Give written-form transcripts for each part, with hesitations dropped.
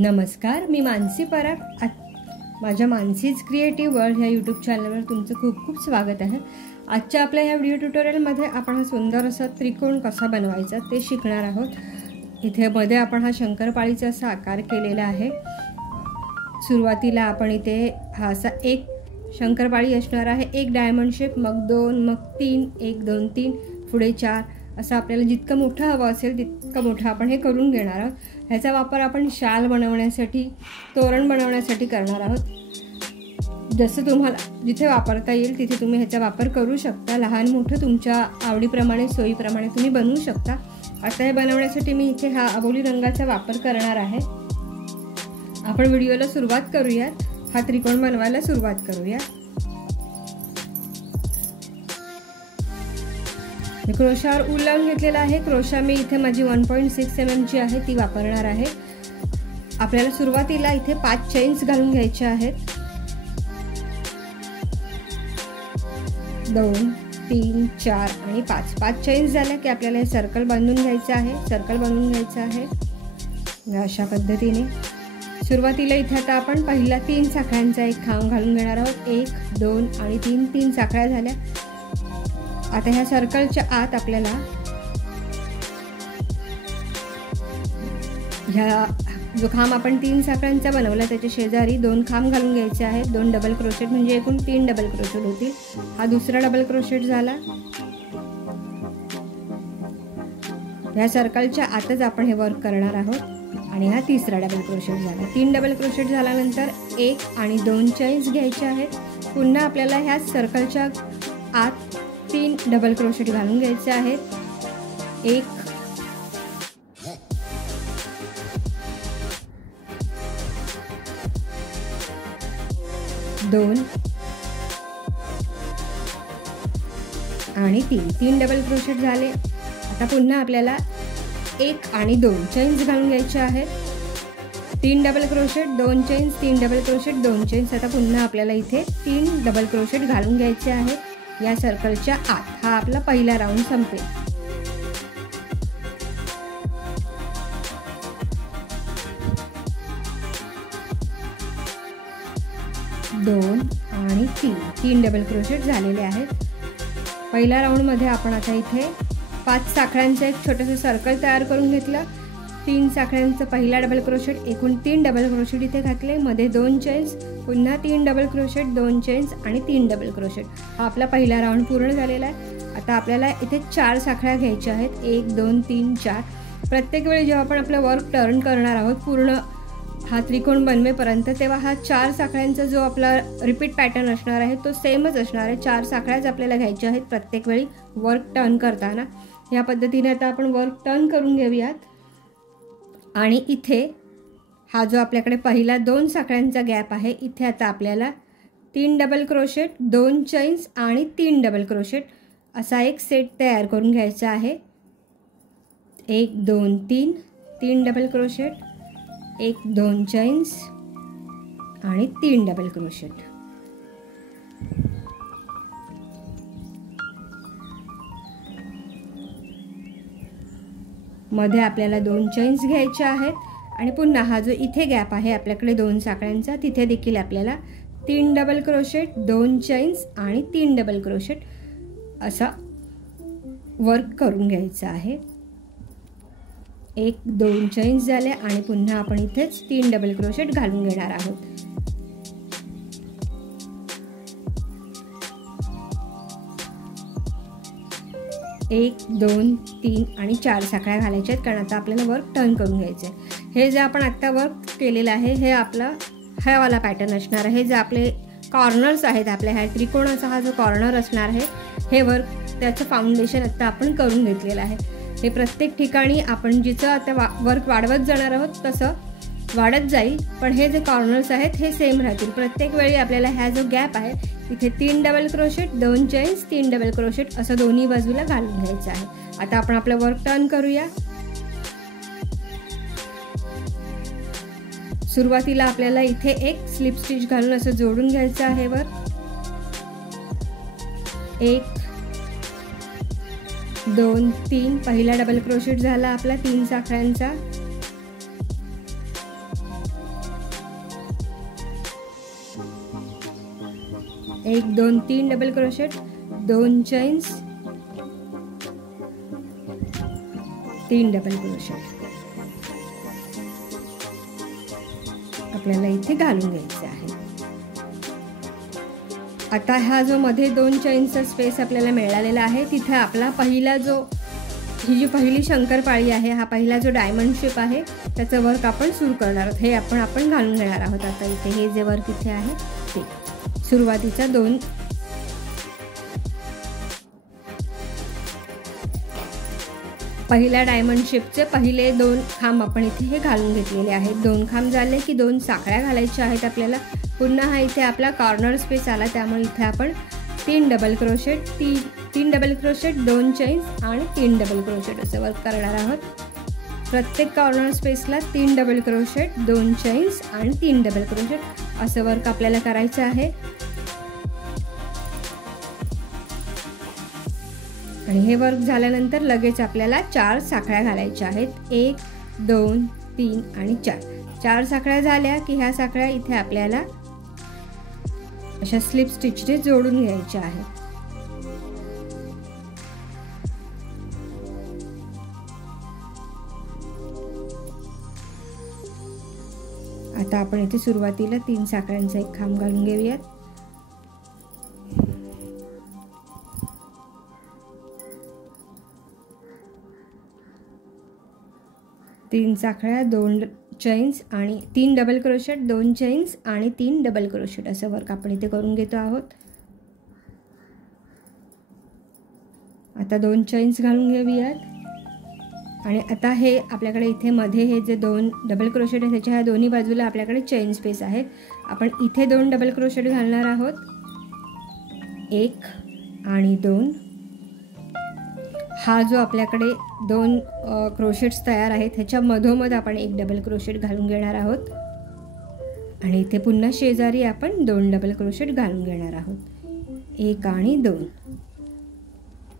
नमस्कार, मी मानसी पराग. माझ्या मानसीज creative world ह्या यूट्यूब चॅनलवर तुमचं खूप खूप स्वागत आहे. आजच्या आपल्या ह्या व्हिडिओ ट्युटोरियलमध्ये आपण हा सुंदर असा त्रिकोण कसा बनवायचा ते शिकणार आहोत. इथे मध्ये आपण हा शंकरपाळीचा असा आकार केलेला आहे. सुरुवातीला आपण इथे हा असा एक शंकरपाळी असणार आहे, एक डायमंड शेप, मग 2, मग 3, 1 2 3, पुढे 4 असं आपल्याला जितकं मोठं हवं असेल तितकं मोठं आपण हे करून घेणार आहोत. ह्याचा वापर आपण शाल बनवण्यासाठी, तोरण बनवण्यासाठी करणार आहोत. जसं तुम्हाला जिथे वापरता येईल तिथे तुम्ही ह्याचा वापर करू शकता. लहान मोठं तुमच्या आवडीप्रमाणे, सोयीप्रमाणे तुम्ही बनवू शकता. आता हे बनवण्यासाठी मी इथे हा अबोली रंगाचा वापर करणार आहे. आपण व्हिडिओला सुरुवात करूयात. हा त्रिकोण बनवायला सुरुवात करूया. मी क्रोशावर ऊल लावून घेतलेला आहे. क्रोशा मी इथे माझी 1.6 mm ची आहे ती वापरणार आहे. आपल्याला सुरुवातीला इथे 5 चेन्स घालून घ्यायच्या आहेत. 2 3 4 आणि 5 चेन्स झाल्या की आपल्याला हे सर्कल बांधून घ्यायचं आहे. सर्कल बनवून घ्यायचं आहे अशा पद्धतीने. सुरुवातीला इथे आता आपण पहिला 3 साखळ्यांचा एक खांब घालून घेणार आहोत. 1 2 आणि 3 साखळ्या झाल्या. आता ह्या सर्कलच्या आत आपल्याला ह्या जो खांब आपण 3 साखळ्यांचा बनवला त्याच्या शेजारी 2 खांब घालून घ्यायचे आहेत. 2 डबल क्रोशेट म्हणजे एकूण 3 डबल क्रोशेट होतील. हा दुसरा डबल क्रोशेट झाला. ह्या सर्कलच्या आतच आपण हे वर्क करणार आहोत आणि हा तिसरा डबल क्रोशेट झाला. 3 डबल क्रोशेट झाल्यानंतर 1 आणि 2 चेन्स घ्यायचे आहेत. पुन्हा आपल्याला ह्या सर्कलच्या आत 3 डबल क्रोशेट घालून घ्यायचे आहेत. 1 2 आणि 3 डबल क्रोशेट झाले. आता पुन्हा आपल्याला 1 आणि 2 चेन्स घालून घ्यायचे आहेत. 3 double crochet, 2 chains, 3 double crochet, 2 chains. आता पुन्हा आपल्याला इथे 3 डबल क्रोशेट घालून घ्यायचे आहेत. या सर्कलच्या आत हा आपला पहिला राऊंड संपेल. दोन आणि 3 डबल क्रोशेट झालेले आहेत. पहिल्या राऊंड मध्ये आपण आता इथे 5 साखळ्यांचं एक छोटंसं सर्कल तयार करून घेतलं. 3 साखळ्यांचं पहिला डबल क्रोशेट, एकूण 3 डबल क्रोशेट इथे घातले. मध्ये 2 चेन्स, पुन्हा 3 डबल क्रोशेट, 2 चेन्स आणि 3 डबल क्रोशेट. हा आपला पहिला राऊंड पूर्ण झालेला आहे. आता आपल्याला इथे 4 साखळ्या घ्यायच्या आहेत. 1 2 3 4. प्रत्येक वेळी जेव्हा आपण आपलं वर्क टर्न करणार आहोत पूर्ण हा त्रिकोण बनवेपर्यंत, तेव्हा हा 4 साखळ्यांचा जो आपला रिपीट पॅटर्न असणार आहे तो सेमच असणार आहे. 4 साखळ्याच आपल्याला घ्यायच्या आहेत प्रत्येक वेळी वर्क टर्न करताना. या पद्धतीने आता आपण वर्क टर्न करून घेऊयात. आणि इथे हा जो आपल्याकडे पहिला 2 साखळ्यांचा गॅप आहे, इथे आता आपल्याला 3 डबल क्रोशेट, 2 चेन्स आणि 3 डबल क्रोशेट असा एक सेट तयार करून घ्यायचा आहे. 1 2 3 डबल क्रोशेट, 1 2 चेन्स आणि 3 डबल क्रोशेट. मध्ये आपल्याला 2 चेन्स घ्यायचे आहेत आणि पुन्हा हा जो इथे गॅप आहे आपल्याकडे 2 साखळ्यांचा, तिथे देखील आपल्याला 3 डबल क्रोशेट, 2 चेन्स आणि 3 डबल क्रोशेट असा वर्क करून घ्यायचं आहे. 1 2 चेन्स झाले आणि पुन्हा आपण इथेच 3 डबल क्रोशेट घालून घेणार आहोत. एक 2 3 आणि 4 साखळ्या घालायच्या आहेत, कारण आता आपल्याला वर्क टर्न करून घ्यायचं आहे. हे जे आपण आत्ता वर्क केलेलं आहे हे आपला वाला पॅटर्न असणार आहे. जे आपले कॉर्नर्स आहेत आपल्या ह्या त्रिकोणाचा हा जो कॉर्नर असणार आहे, हे वर्क त्याचं फाउंडेशन आत्ता आपण करून घेतलेलं आहे. हे प्रत्येक ठिकाणी आपण जिचं आता वर्क वाढवत जाणार आहोत तसं वाढत जाईल, पण हे जे कॉर्नर्स आहेत हे सेम राहतील. प्रत्येक वेळी आपल्याला ह्या जो गॅप आहे इथे 3 double crochet, 2 chains, 3 double crochet असं दोन्ही बाजूला घालून घ्यायचं आहे. आता आपण आपलं वर्क टर्न करूया. सुरुवातीला आपल्याला इथे एक स्लिप स्टिच घालून असं जोडून घ्यायचं आहे वर. 1 2 3 पहिला डबल क्रोशेट झाला आपला 3 साखळ्यांचा. 1 2 3 double crochet, 2 chains, 3 double crochet आपल्याला इथे घालून घ्यायचे आहे। आता हा जो मध्ये 2 चेन्सचा स्पेस आपल्याला मिळालेला आहे, तिथे आपला पहिला ही जी पहिली शंकरपाळी आहे, हा पहिला जो डायमंड शेप आहे त्याचं वर्क आपण सुरू करणार आहोत। हे आपण घालून घेणार आहोत। आता इथे हे जे वर्क इथे आहे ते सुरुवातीचा 2 पहिल्या डायमंड शेपचे पहिले 2 खांब आपण इथे हे घालून घेतलेले आहेत। 2 खांब झाले की 2 साखळ्या घालायच्या आहेत आपल्याला। पुन्हा हा इथे आपला कॉर्नर स्पेस आला, त्यामुळे इथे आपण 3 double crochet, 3 double crochet, 2 chains आणि 3 डबल क्रोशेट असं वर्क करणार आहोत। प्रत्येक कॉर्नर स्पेसला 3 डबल क्रोशेट, 2 चेन्स आणि 3 डबल क्रोशेट असं वर्क आपल्याला करायचं आहे। आणि हे वर्क झाल्यानंतर लगेच आपल्याला 4 साखळ्या घालायच्या आहेत। 1 2 3 आणि 4 साखळ्या झाल्या की ह्या साखळ्या इथे आपल्याला अशा स्लिप स्टिचने जोडून घ्यायच्या आहेत। आता आपण इथे सुरुवातीला 3 साखळ्यांचा एक खांब घालून घेऊयात। तीन साखळ्या, 2 चेन्स आणि 3 डबल क्रोशेट, 2 चेन्स आणि 3 डबल क्रोशेट असं वर्क आपण इथे करून घेतो आहोत। आता 2 चेन्स घालून घेऊयात आणि आता हे आपल्याकडे इथे मध्ये हे जे 2 डबल क्रोशेट आहे त्याच्या ह्या दोन्ही बाजूला आपल्याकडे चेन स्पेस आहे। आपण इथे 2 डबल क्रोशेट घालणार आहोत, 1 आणि 2। हा जो आपल्याकडे 2 क्रोशेट्स तयार आहेत ह्याच्या मधोमध आपण 1 डबल क्रोशेट घालून घेणार आहोत आणि इथे पुन्हा शेजारी आपण 2 डबल क्रोशेट घालून घेणार आहोत, 1 आणि 2।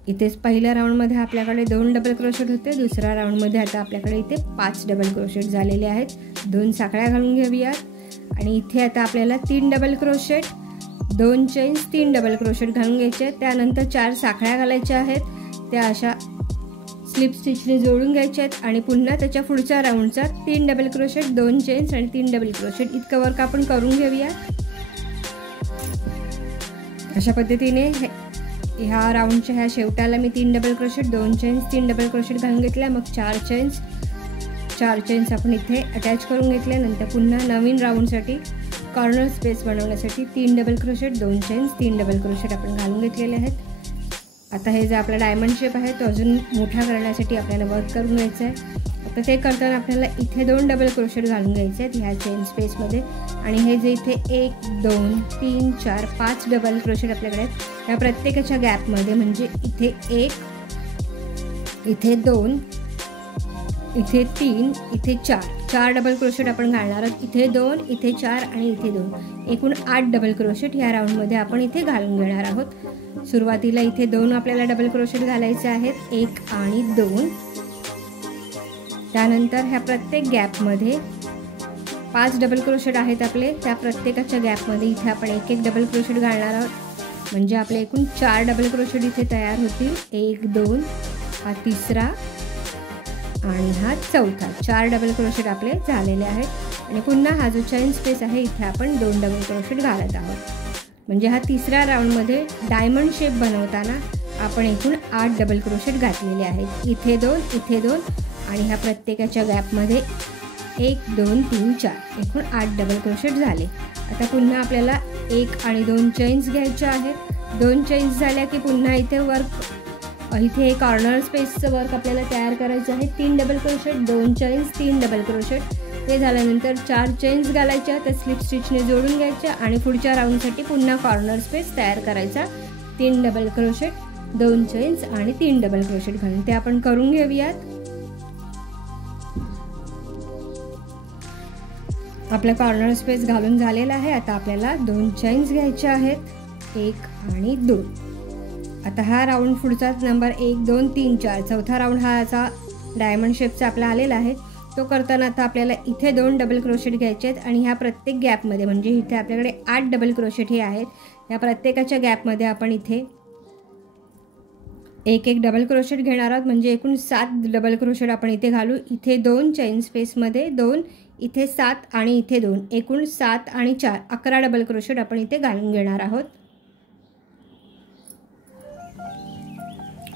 इथेच पहिल्या राऊंडमध्ये आपल्याकडे 2 डबल क्रोशेट होते, दुसऱ्या राऊंडमध्ये आता आपल्याकडे इथे 5 डबल क्रोशेट झालेले आहेत। 2 साखळ्या घालून घेऊयात आणि इथे आता आपल्याला 3 double crochet, 2 chains, 3 double crochet घालून घ्यायचे आहेत। त्यानंतर 4 साखळ्या घालायच्या आहेत, त्या अशा स्लिप स्टिचने जोडून घ्यायच्या आहेत आणि पुन्हा त्याच्या पुढच्या राऊंडचा 3 डबल क्रोशेट, 2 चेन्स आणि 3 डबल क्रोशेट इतकं वर्क आपण करून घेऊया। अशा पद्धतीने ह्या राऊंडच्या ह्या शेवटाला मी 3 double crochet, 2 chains, 3 double crochet घालून घेतल्या, मग 4 चेन्स आपण इथे अटॅच करून घेतल्या। नंतर पुन्हा नवीन राऊंडसाठी कॉर्नर स्पेस बनवण्यासाठी 3 double crochet, 2 chains, 3 double crochet आपण घालून घेतलेले आहेत। आता हे जे आपला डायमंड शेप आहे तो अजून मोठा करण्यासाठी आपल्याला वर्क करून घ्यायचं आहे। आता ते करताना आपल्याला इथे 2 डबल क्रोशेट घालून घ्यायचे आहेत ह्या चेन स्पेसमध्ये आणि हे जे इथे 1 2 3 4 5 डबल क्रोशेट आपल्याकडे आहेत, या प्रत्येकाच्या गॅपमध्ये म्हणजे इथे 1, इथे 2, इथे 3, इथे 4 डबल क्रोशेट आपण घालणार आहोत। इथे 2, इथे 4 आणि इथे 2, एकूण 8 डबल क्रोशेट ह्या राऊंडमध्ये आपण इथे घालून घेणार आहोत। सुरुवातीला इथे 2 आपल्याला डबल क्रोशेट घालायचे आहेत, 1 आणि 2। त्यानंतर ह्या प्रत्येक गॅपमध्ये 5 डबल क्रोशेट आहेत आपले, त्या प्रत्येकाच्या गॅपमध्ये इथे आपण 1 डबल क्रोशेट घालणार आहोत, म्हणजे आपले एकूण 4 डबल क्रोशेट इथे तयार होतील। 1 2, हा तिसरा आणि हा चौथा, 4 डबल क्रोशेट आपले झालेले आहेत। आणि पुन्हा हा जो चेन स्पेस आहे इथे आपण 2 डबल क्रोशेट घालत आहोत, म्हणजे हा तिसऱ्या राऊंडमध्ये डायमंड शेप बनवताना आपण एकूण 8 डबल क्रोशेट घातलेले आहेत। इथे 2, इथे 2 आणि ह्या प्रत्येकाच्या गॅपमध्ये 1 2 3 4, एकूण 8 डबल क्रोशेट झाले। आता पुन्हा आपल्याला 1 आणि 2 चेन्स घ्यायच्या आहेत। 2 चेन्स झाल्या की पुन्हा इथे इथे कॉर्नर स्पेसचं वर्क आपल्याला तयार करायचं आहे। 3 double crochet, 2 chains, 3 double crochet, ते झाल्यानंतर 4 चेन्स घालायच्या, त्या स्लिप स्टिचने जोडून घ्यायच्या आणि पुढच्या राऊंडसाठी पुन्हा कॉर्नर स्पेस तयार करायचा। 3 डबल क्रोशेट, 2 चेन्स आणि 3 डबल क्रोशेट घालून ते आपण करून घेऊयात। आपला कॉर्नर स्पेस घालून झालेला आहे। आता आपल्याला 2 चेन्स घ्यायच्या आहेत, 1 आणि 2। आता हा राऊंड पुढचाच नंबर 1 2 3 4, चौथा राऊंड हा याचा डायमंड शेपचा आपला आलेला आहे। तो करताना आता आपल्याला इथे 2 डबल क्रोशेट घ्यायचे आहेत आणि ह्या प्रत्येक गॅपमध्ये म्हणजे इथे आपल्याकडे 8 डबल क्रोशेट हे आहेत, या प्रत्येकाच्या गॅपमध्ये आपण इथे एक एक डबल क्रोशेट घेणार आहोत, म्हणजे एकूण 7 डबल क्रोशेट आपण इथे घालू. इथे 2 चेन स्पेसमध्ये 2, इथे 7 आणि इथे 2, एकूण 7 आणि 4 11 डबल क्रोशेट आपण इथे घालून घेणार आहोत.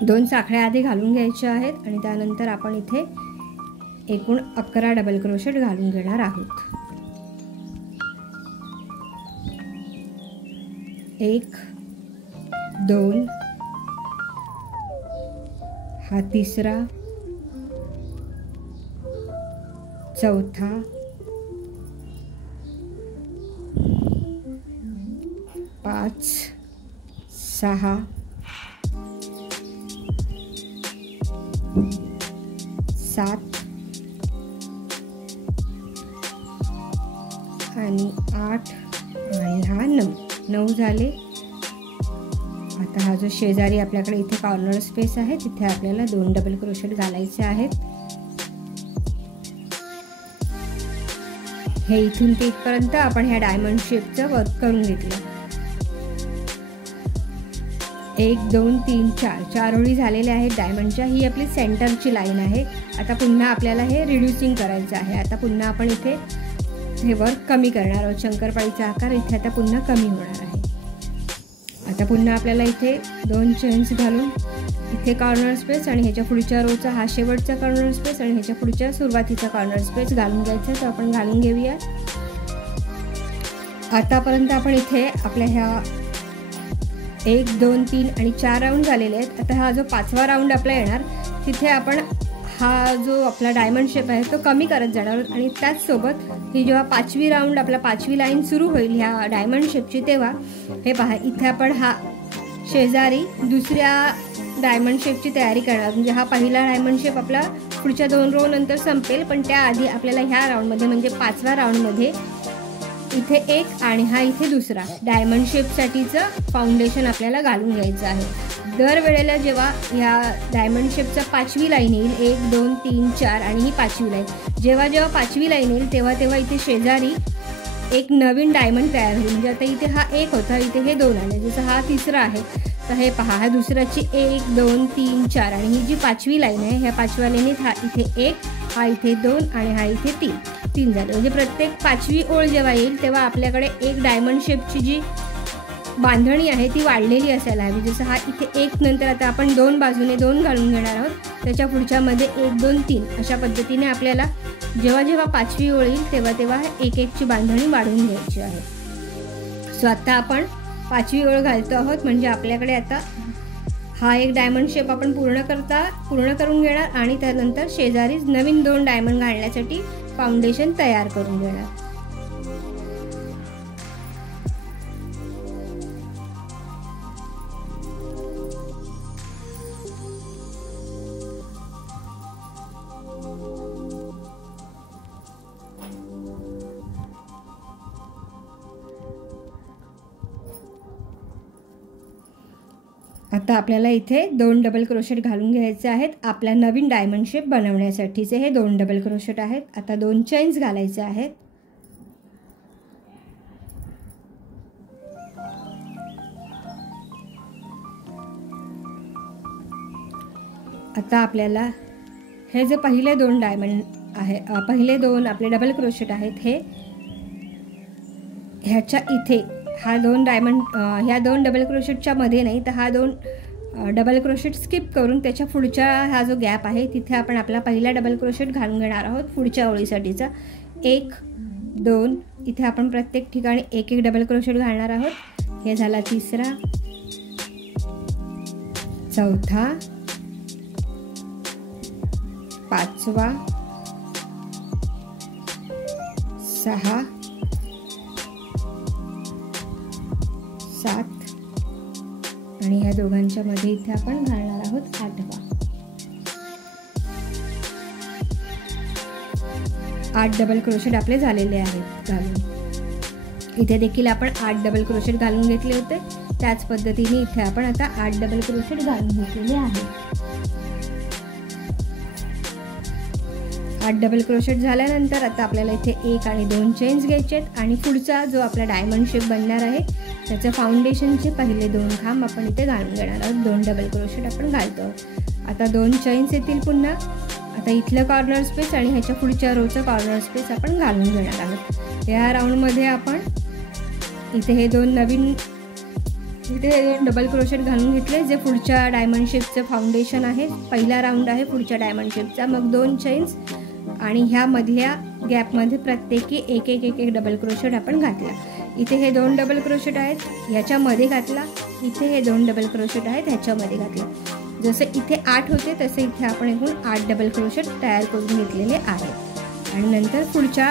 2 साखळ्या आधी घालून घ्यायच्या आहेत आणि त्यानंतर आपण इथे एकूण 11 डबल क्रोशेट घालून घेणार आहोत. 1 2 हा तिसरा, चौथा, 5 6 7 आणि 8 आणि हा 9 झाले. आता हा जो शेजारी आपल्याकडे इथे कॉर्नर स्पेस आहे तिथे आपल्याला 2 डबल क्रोशेट घालायचे आहेत. हे इथून ते इथपर्यंत आपण ह्या डायमंड शेपचं वर्क करून घेतलं. 1 2 3 4 ओळी झालेल्या आहेत डायमंडच्या. ही आपली सेंटरची लाईन आहे. आता पुन्हा आपल्याला हे रिड्युसिंग करायचं आहे. आता पुन्हा आपण इथे हे वर्क कमी करणार आहोत. शंकरपाळीचा आकार इथे आता पुन्हा कमी होणार आहे. आता पुन्हा आपल्याला इथे 2 चेन्स घालून इथे कॉर्नर स्पेस आणि ह्याच्या पुढच्या रोचा हा शेवटचा कॉर्नर स्पेस आणि ह्याच्या पुढच्या सुरुवातीचा कॉर्नर स्पेस घालून घ्यायचा. तर आपण घालून घेऊया. आतापर्यंत आपण इथे आपल्या ह्या 1 2 3 आणि 4 राऊंड झालेले आहेत. आता हा जो 5वा राऊंड आपला येणार तिथे आपण हा जो आपला डायमंड शेप आहे तो कमी करत जाणार आहोत. आणि त्याचसोबत ही जेव्हा 5वी राऊंड आपला 5वी लाईन सुरू होईल ह्या डायमंड शेपची, तेव्हा हे पहा इथे आपण हा शेजारी दुसऱ्या डायमंड शेपची तयारी करणार. म्हणजे हा पहिला डायमंड शेप आपला पुढच्या 2 रो नंतर संपेल, पण त्याआधी आपल्याला ह्या राऊंडमध्ये म्हणजे 5व्या राऊंडमध्ये इथे एक आणि हा इथे दुसरा डायमंड शेपसाठीचं फाउंडेशन आपल्याला घालून घ्यायचं आहे. दरवेळेला जेव्हा ह्या डायमंड शेपचा 5वी लाईन येईल, 1 2 3 4 आणि ही 5वी लाईन, जेव्हा 5वी लाईन येईल तेव्हा इथे शेजारी एक नवीन डायमंड तयार होईल. म्हणजे आता इथे हा 1 होता, इथे हे 2 आले. जसं हा तिसरा आहे तर हे पहा हा दुसऱ्याची 1 2 3 4 आणि ही जी 5वी लाईन आहे ह्या 5व्या लाईनीत हा इथे 1, हा इथे 2 आणि हा इथे 3 झाले. म्हणजे प्रत्येक 5वी ओळ जेव्हा येईल तेव्हा आपल्याकडे एक डायमंड शेपची जी बांधणी आहे ती वाढलेली असायला हवी. जसं हा इथे 1 नंतर आता आपण 2 बाजूने 2 घालून घेणार आहोत. त्याच्या पुढच्यामध्ये 1 2 3 अशा पद्धतीने आपल्याला जेव्हा 5वी ओळ येईल तेव्हा एक एकची बांधणी वाढवून घ्यायची आहे. सो आता आपण 5वी ओळ घालतो आहोत. म्हणजे आपल्याकडे आता हा एक डायमंड शेप आपण पूर्ण करून घेणार आणि त्यानंतर शेजारीच नवीन 2 डायमंड घालण्यासाठी फाउंडेशन तयार करून घेणार. आता आपल्याला इथे 2 डबल क्रोशेट घालून घ्यायचे आहेत. आपल्या नवीन डायमंड शेप बनवण्यासाठीचे हे 2 डबल क्रोशेट आहेत. आता 2 चेन्स घालायचे आहेत. आता आपल्याला हे जे पहिले 2 डायमंड आहे, पहिले 2 आपले डबल क्रोशेट आहेत, हे ह्याच्या इथे हा 2 डायमंड ह्या 2 डबल क्रोशेटच्या मध्ये नाही, तर हा 2 डबल क्रोशेट स्किप करून त्याच्या पुढच्या हा जो गॅप आहे तिथे आपण आपला पहिला डबल क्रोशेट घालून घेणार आहोत पुढच्या ओळीसाठीचा. 1 2 इथे आपण प्रत्येक ठिकाणी एक डबल क्रोशेट घालणार आहोत. हे झाला तिसरा, चौथा, 5वा, 6 7 आणि ह्या दोघांच्या मध्ये इथे आपण घालणार आहोत 8वा. 8 डबल क्रोशेट आपले झालेले आहेत घालून. इथे देखील आपण 8 डबल क्रोशेट घालून घेतले होते. त्याच पद्धतीने इथे आपण आता 8 डबल क्रोशेट घालून घेतलेले आहेत. 8 डबल क्रोशेट झाल्यानंतर आता आपल्याला इथे 1 आणि 2 चेन्स घ्यायचे आहेत आणि पुढचा जो आपला डायमंड शेप बनणार आहे त्याच्या फाउंडेशनचे पहिले 2 खांब आपण इथे घालून घेणार आहोत. 2 डबल क्रोशेट आपण घालतो. आता 2 चेन्स येतील पुन्हा. आता इथलं कॉर्नर स्पेस आणि ह्याच्या पुढच्या रोचं कॉर्नर स्पेस आपण घालून घेणार आहोत. या राऊंडमध्ये आपण इथे हे 2 डबल क्रोशेट घालून घेतले जे पुढच्या डायमंड शेपचं फाउंडेशन आहे. पहिला राऊंड आहे पुढच्या डायमंड शेपचा. मग 2 चेन्स आणि ह्या मधल्या गॅपमध्ये प्रत्येकी एक डबल क्रोशेट आपण घातला. इथे हे 2 डबल क्रोशेट आहेत ह्याच्यामध्ये घातला. इथे हे 2 डबल क्रोशेट आहेत ह्याच्यामध्ये घातला. जसे इथे 8 होते तसे इथे आपण एकूण 8 डबल क्रोशेट तयार करून घेतलेले आहेत. आणि नंतर पुढच्या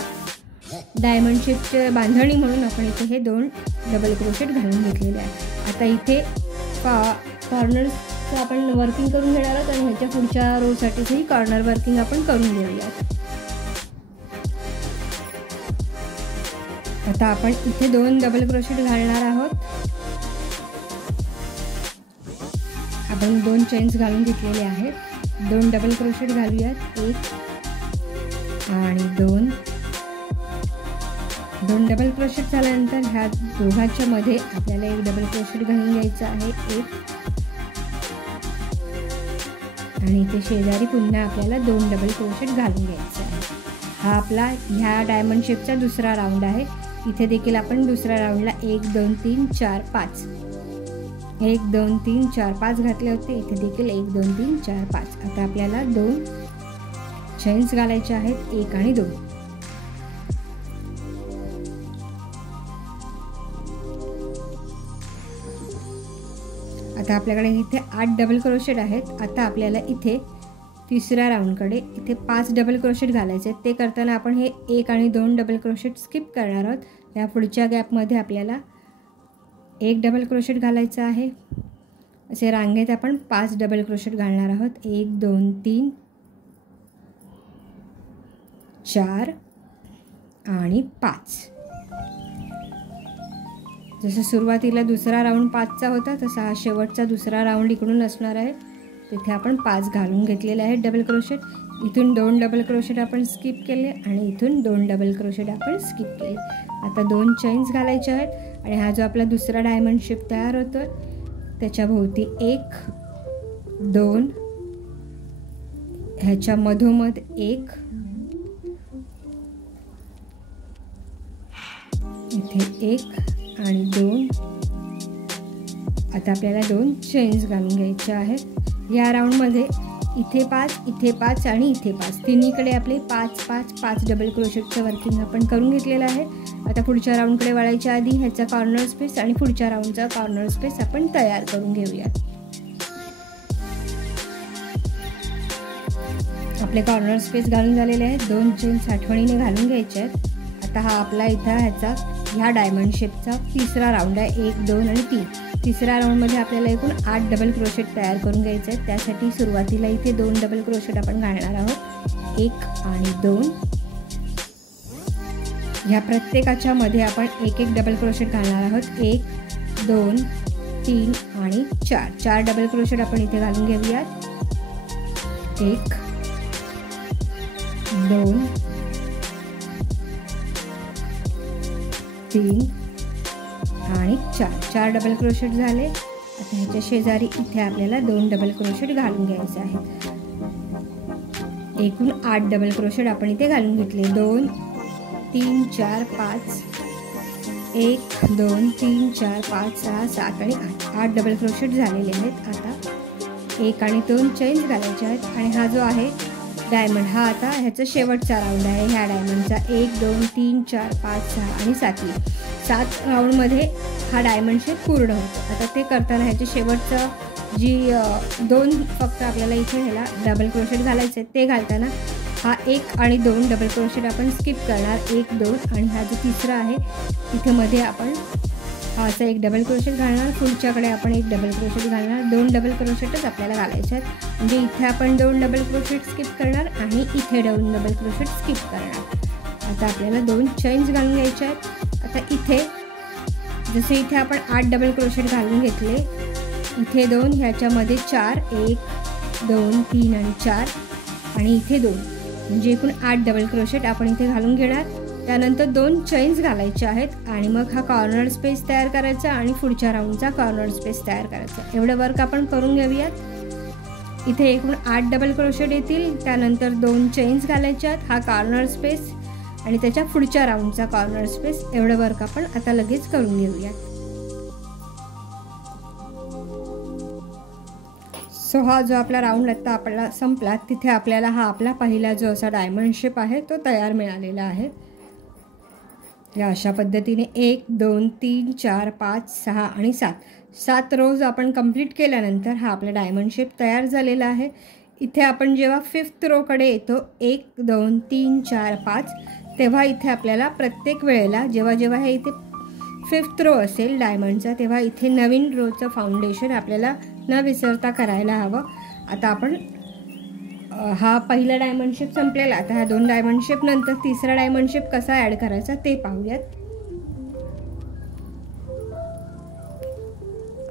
डायमंड शेपचे बांधणी म्हणून आपण इथे हे 2 डबल क्रोशेट घालून घेतलेले आहेत. आता इथे कॉर्नर्सचं आपण वर्किंग करून घेणार आहोत आणि ह्याच्या पुढच्या रोसाठीही कॉर्नर वर्किंग आपण करून घेऊयात. आता आपण इथे 2 डबल क्रोशेट घालणार आहोत. आपण 2 चेन्स घालून घेतलेले आहेत. 2 डबल क्रोशेट घालूयात. 1 आणि 2 डबल क्रोशेट झाल्यानंतर ह्या दोघांच्या मध्ये आपल्याला 1 डबल क्रोशेट घालून घ्यायचं आहे. 1 आणि इथे शेजारी पुन्हा आपल्याला 2 डबल क्रोशेट घालून घ्यायचं आहे. हा आपला ह्या डायमंड शेपचा दुसरा राऊंड आहे. इथे देखील आपण दुसऱ्या राऊंडला 1 2 3 4 5 1 2 3 4 5 घातले होते. इथे देखील 1 2 3 4 5. आता आपल्याला 2 चेन्स घालायचे आहेत. 1 आणि 2. आता आपल्याकडे इथे 8 डबल क्रोशेट आहेत. आता आपल्याला इथे तिसऱ्या राऊंडकडे इथे 5 डबल क्रोशेट घालायचे आहेत. ते करताना आपण हे 1 आणि 2 डबल क्रोशेट स्किप करणार आहोत. त्या पुढच्या गॅपमध्ये आपल्याला 1 डबल क्रोशेट घालायचं आहे. असे रांगेत आपण 5 डबल क्रोशेट घालणार आहोत. 1 2 3 4 आणि 5. जसं सुरुवातीला दुसरा राऊंड 5चा होता तसा हा शेवटचा दुसरा राऊंड इकडून असणार आहे. तिथे आपण 5 घालून घेतलेले आहेत डबल क्रोशेट. इथून 2 डबल क्रोशेट आपण स्किप केले आणि इथून 2 डबल क्रोशेट आपण स्किप केले. आता 2 चेन्स घालायचे आहेत आणि हा जो आपला दुसरा डायमंड शेप तयार होतो त्याच्या भोवती 1 2 ह्याच्या मधोमध 1 इथे 1 आणि 2. आता आपल्याला 2 चेन्स घालून घ्यायचे आहेत. या राऊंडमध्ये इथे 5 इथे 5 आणि इथे 5 तिन्हीकडे आपले 5 5 5 डबल क्रोशेटचं वर्किंग आपण करून घेतलेलं आहे. आता पुढच्या राऊंडकडे वळायच्या आधी ह्याचा कॉर्नर स्पेस आणि पुढच्या राऊंडचा कॉर्नर स्पेस आपण तयार करून घेऊयात. आपले कॉर्नर स्पेस घालून झालेले आहेत. 2 चेन्स आठवणीने घालून घ्यायचे आहेत. आता हा आपला इथं ह्या डायमंड शेपचा तिसरा राऊंड आहे. 1 2 आणि 3. तिसऱ्या राऊंडमध्ये आपल्याला एकूण 8 डबल क्रोशेट तयार करून घ्यायचे आहेत. त्यासाठी सुरुवातीला इथे 2 डबल क्रोशेट आपण घालणार आहोत. 1 आणि 2. ह्या प्रत्येकाच्या मध्ये आपण 1 डबल क्रोशेट घालणार आहोत. 1 2 3 आणि 4 डबल क्रोशेट आपण इथे घालून घेऊयात. 1 2 3 आणि 4 डबल क्रोशेट झाले. आता ह्याच्या शेजारी इथे आपल्याला 2 डबल क्रोशेट घालून घ्यायचे आहेत. एकूण 8 डबल क्रोशेट आपण इथे घालून घेतले. 2 3 4 5 1 2 3 4 5 6 7 आणि 8 डबल क्रोशेट झालेले आहेत. आता 1 आणि 2 चेन्स घालायचे आहेत. आणि हा जो आहे डायमंड हा आता ह्याचा शेवटचा राऊंड आहे ह्या डायमंडचा. 1 2 3 4 5 6 आणि 7 राऊंडमध्ये हा डायमंड शेप पूर्ण होतो. आता ते करताना ह्याचे शेवटचं जी 2 फक्त आपल्याला इथे ह्याला डबल क्रोशेट घालायचे ते घालताना हा 1 आणि 2 डबल क्रोशेट आपण स्किप करणार. 1 2 आणि हा जो तिसरा आहे तिथे मध्ये आपण हा असा 1 डबल क्रोशेट घालणार. पुढच्याकडे आपण 1 डबल क्रोशेट घालणार. 2 डबल क्रोशेटच आपल्याला घालायचे आहेत. म्हणजे इथे आपण 2 डबल क्रोशेट स्किप करणार आणि इथे 2 डबल क्रोशेट स्किप करणार. आता आपल्याला 2 चेन्स घालून घ्यायचे आहेत. आता इथे जसे इथे आपण 8 डबल क्रोशेट घालून घेतले. इथे 2 ह्याच्यामध्ये 4 1 2 3 आणि 4 आणि इथे 2 म्हणजे एकूण 8 डबल क्रोशेट आपण इथे घालून घेणार. त्यानंतर 2 चेन्स घालायचे आहेत आणि मग हा कॉर्नर स्पेस तयार करायचा आणि पुढच्या राऊंडचा कॉर्नर स्पेस तयार करायचा. एवढं वर्क आपण करून घेऊयात. इथे एकूण 8 डबल क्रोशेट येतील. त्यानंतर 2 चेन्स घालायच्यात, हा कॉर्नर स्पेस आणि त्याच्या पुढच्या राऊंडचा कॉर्नर स्पेस. एवढं वर्क आपण आता लगेच करून घेऊयात. सो हा जो आपला राऊंड आता आपला संपला, तिथे आपल्याला हा आपला पहिला जो असा डायमंड शेप आहे तो तयार मिळालेला आहे. या अशा पद्धतीने 1 2 3 4 5 6 आणि 7 रोज आपण कंप्लीट केल्यानंतर हा आपला डायमंड शेप तयार झालेला आहे. इथे आपण जेव्हा 5th रोकडे येतो 1 2 3 4 5, तेव्हा इथे आपल्याला प्रत्येक वेळेला जेव्हा हे इथे 5th रो असेल डायमंडचा, तेव्हा इथे नवीन रोचं फाउंडेशन आपल्याला न विसरता करायला हवं. आता आपण हा पहिला डायमंड शेप संपलेला. आता ह्या 2 डायमंड शेप नंतर तिसरा डायमंड शेप कसा ॲड करायचा ते पाहूयात.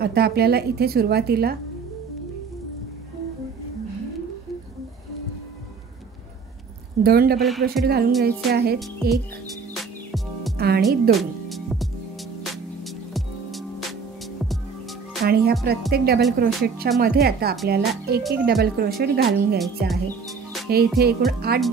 आता आपल्याला इथे सुरुवातीला दोन डबल क्रोशेट घालून घ्यायचे आहेत, 1 आणि 2. आणि ह्या प्रत्येक डबल क्रोशेटच्या मध्ये आता आपल्याला एक डबल क्रोशेट घालून घ्यायचे आहे. हे इथे एकूण 8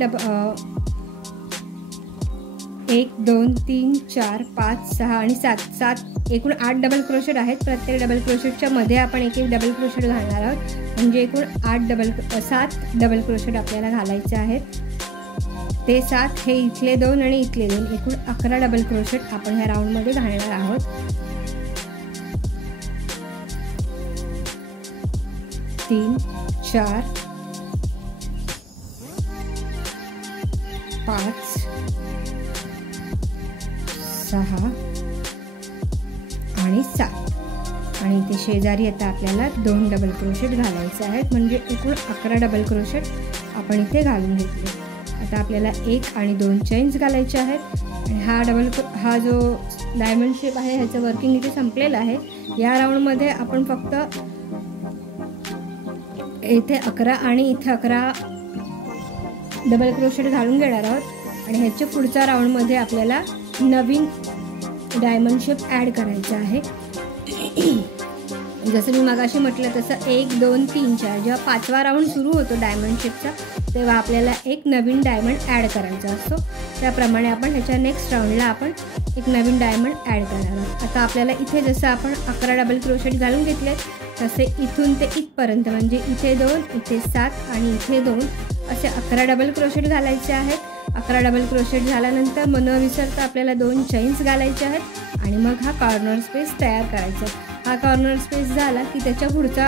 1 2 3 4 5 6 आणि 7 एकूण 8 डबल क्रोशेट आहेत. प्रत्येक डबल क्रोशेटच्या मध्ये आपण एक डबल क्रोशेट घालणार आहोत. म्हणजे एकूण 7 डबल क्रोशेट आपल्याला घालायचे आहेत. ते 7, हे इथले 2 आणि इथले 2, एकूण 11 डबल क्रोशेट आपण ह्या राऊंडमध्ये घालणार आहोत. 3 4 5 6 आणि 7 आणि इथे शेजारी आता आपल्याला 2 डबल क्रोशेट घालायचे आहेत. म्हणजे एकूण 11 डबल क्रोशेट आपण इथे घालून घेतले. आता आपल्याला 1 आणि 2 चेन्स घालायचे आहेत. आणि हा जो डायमंड शेप आहे ह्याचं वर्किंग इथे संपलेलं आहे. या राऊंडमध्ये आपण फक्त इथे 11 आणि इथे 11 डबल क्रोशेट घालून घेणार आहोत. आणि ह्याच्या पुढच्या राऊंडमध्ये आपल्याला नवीन डायमंड शेप ॲड करायचा आहे. जसं मी मगाशी म्हटलं तसं 1 2 3 4 जेव्हा 5वा राऊंड सुरू होतो डायमंड शेपचा, तेव्हा आपल्याला एक नवीन डायमंड ॲड करायचा असतो. त्याप्रमाणे आपण ह्याच्या नेक्स्ट राऊंडला आपण एक नवीन डायमंड ॲड करणार आहोत. आता आपल्याला इथे जसं आपण 11 डबल क्रोशेट घालून घेतले, तसे इथून ते इथपर्यंत म्हणजे इथे 2 इथे 7 आणि इथे 2 असे 11 डबल क्रोशेट घालायचे आहेत. 11 डबल क्रोशेट झाल्यानंतर न विसरता आपल्याला 2 चेन्स घालायचे आहेत आणि मग हा कॉर्नर स्पेस तयार करायचा. हा कॉर्नर स्पेस झाला की त्याच्या पुढचा